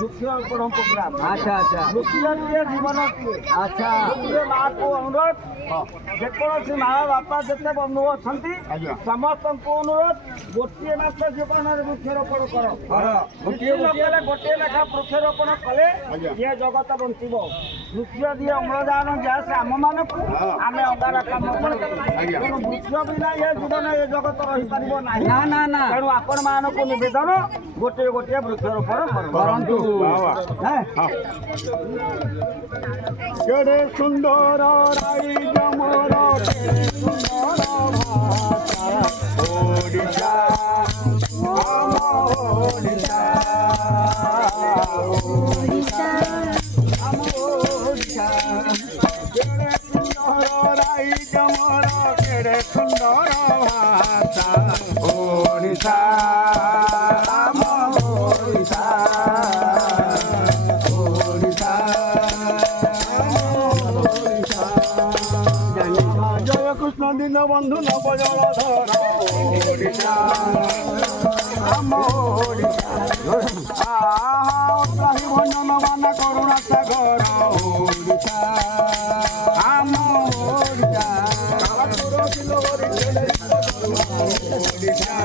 वृक्षारोपण प्रोग्राम। अच्छा अच्छा वृक्ष किए जीवन किए। अच्छा माँ को अनुरोध जेकोसी माँ बापा जिते बंधु अच्छा समस्त को अनुरोध गोटे मास जीवन वृक्षारोपण कर गोटे लेखा वृक्षारोपण कले ये जगत बंचब वृक्ष दिए अम्लजान गैस आम मान आम अंगारकाम तेणु वृक्ष बिना ये जीवन ये जगत रही पार ना तेणु आपण मान को निवेदन गोटे गोटे वृक्षारोपण करंतु केड़े सुंदर राई जमर केड़े सुंदर भाषा ओडिशा आम ओडिशा ओडिशा आम ओडिशा केड़े सुंदर राई जमर केड़े सुंदर भाषा ओडिशा आम ओडिशा दिन बंधु नव जलधर ओडिशा आम ओडिशा त्राही भंजन मान करुणा सागर ओडिशा आम ओडिशा ओडिशा